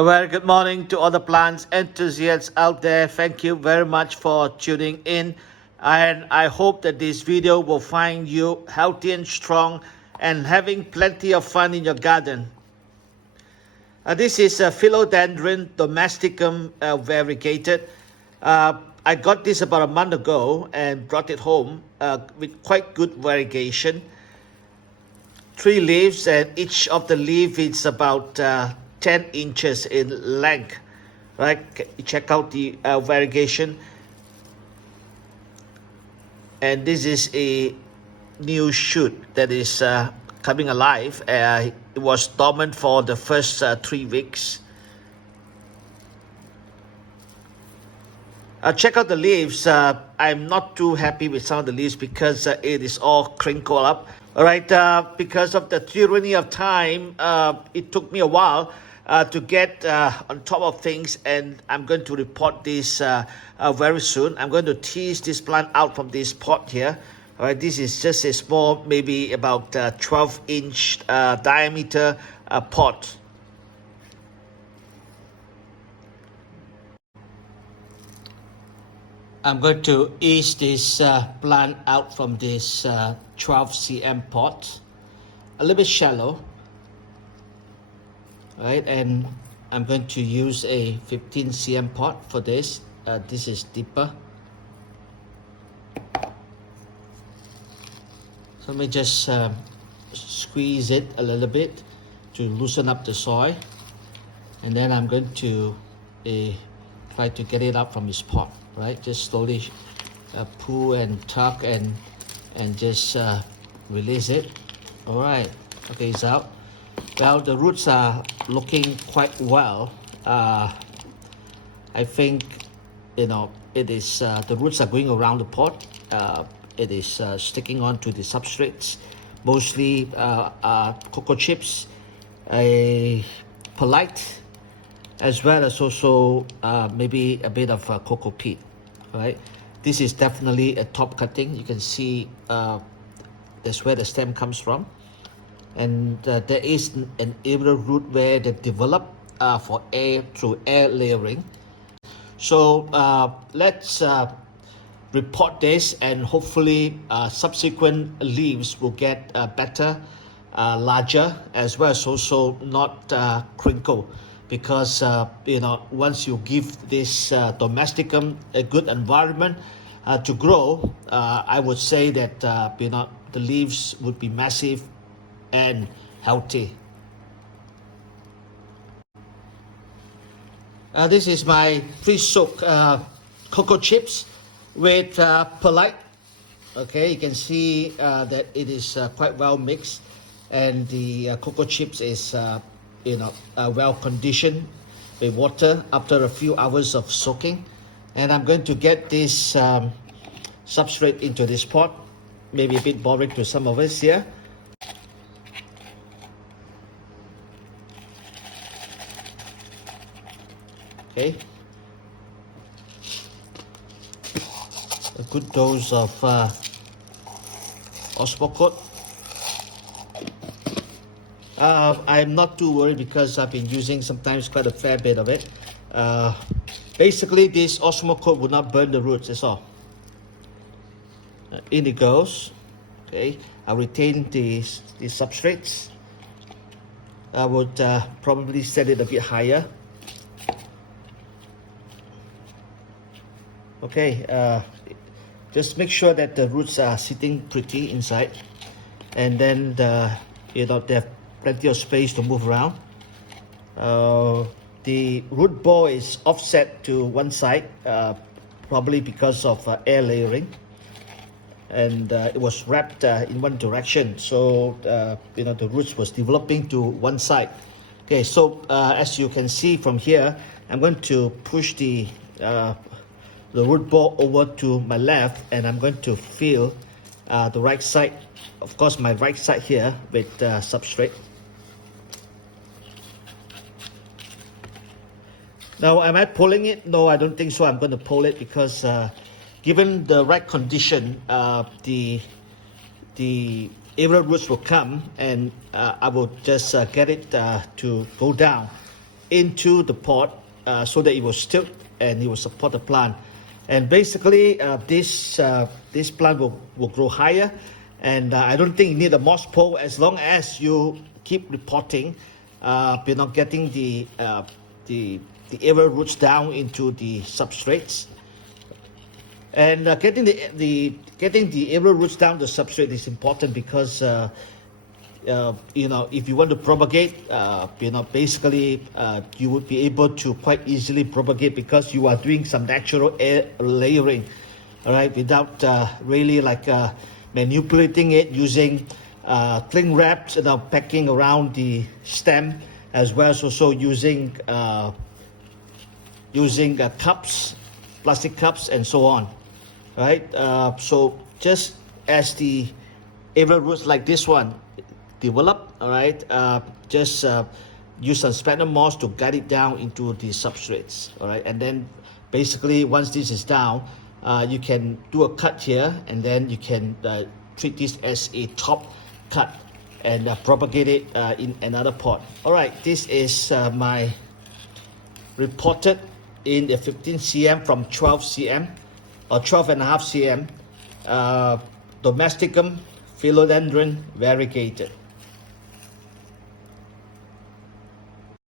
A very good morning to all the plants enthusiasts out there. Thank you very much for tuning in. And I hope that this video will find you healthy and strong and having plenty of fun in your garden. This is a Philodendron Domesticum Variegated. I got this about a month ago and brought it home with quite good variegation. 3 leaves, and each of the leaf is about 10 inches in length. Right? Check out the variegation. And this is a new shoot that is coming alive. It was dormant for the first 3 weeks. Check out the leaves. I'm not too happy with some of the leaves because it is all crinkled up. All right, because of the tyranny of time, it took me a while to get on top of things, and I'm going to repot this very soon. I'm going to tease this plant out from this pot here. All right, this is just a small, maybe about 12-inch diameter pot. I'm going to ease this plant out from this 12 cm pot, a little bit shallow, right? And I'm going to use a 15 cm pot for this. This is deeper. So let me just squeeze it a little bit to loosen up the soil, and then I'm going to try to get it out from this pot. Right, just slowly pull and tug and just release it. All right, okay, it's out. Well, the roots are looking quite well. I think, you know, it is the roots are going around the pot. It is sticking onto the substrates, mostly cocoa chips, a polite, as well as also maybe a bit of cocoa peat. Right, this is definitely a top cutting. You can see that's where the stem comes from, and there is an aerial root where they develop for air through air layering. So let's repot this, and hopefully subsequent leaves will get better, larger, as well as also not crinkled. Because you know, once you give this Domesticum a good environment to grow, I would say that you know, the leaves would be massive and healthy. This is my pre-soaked cocoa chips with perlite. Okay, you can see that it is quite well mixed, and the cocoa chips is you know, well conditioned with water after a few hours of soaking. And I'm going to get this substrate into this pot. Maybe a bit boring to some of us here. Okay, a good dose of Osmocote. I'm not too worried because I've been using sometimes quite a fair bit of it. Basically, this Osmocote would not burn the roots, that's all. In it goes. Okay, I'll retain these substrates. I would probably set it a bit higher. Okay, just make sure that the roots are sitting pretty inside, and then you know, they have plenty of space to move around. The root ball is offset to one side, probably because of air layering, and it was wrapped in one direction, so you know, the roots was developing to one side. Okay, so as you can see from here, I'm going to push the root ball over to my left, and I'm going to fill the right side, of course my right side here, with substrate. Now, am I pulling it? No, I don't think so. I'm going to pull it because given the right condition, the aerial roots will come, and I will just get it to go down. into the pot so that it will stick and it will support the plant. And basically, this plant will grow higher. And I don't think you need a moss pole as long as you keep repotting, getting the aerial roots down into the substrates. And getting the aerial roots down the substrate is important because if you want to propagate, basically you would be able to quite easily propagate because you are doing some natural air layering, all right, without really manipulating it using cling wraps, packing around the stem, as well as also using cups, plastic cups, and so on, right? So just as the aerial roots like this one develop, all right, just use some sphagnum moss to guide it down into the substrates, all right, and then basically once this is down, you can do a cut here, and then you can treat this as a top cut and propagate it in another pot. All right, this is my repotted in the 15 cm from 12 cm or 12.5 cm Domesticum Philodendron Variegated.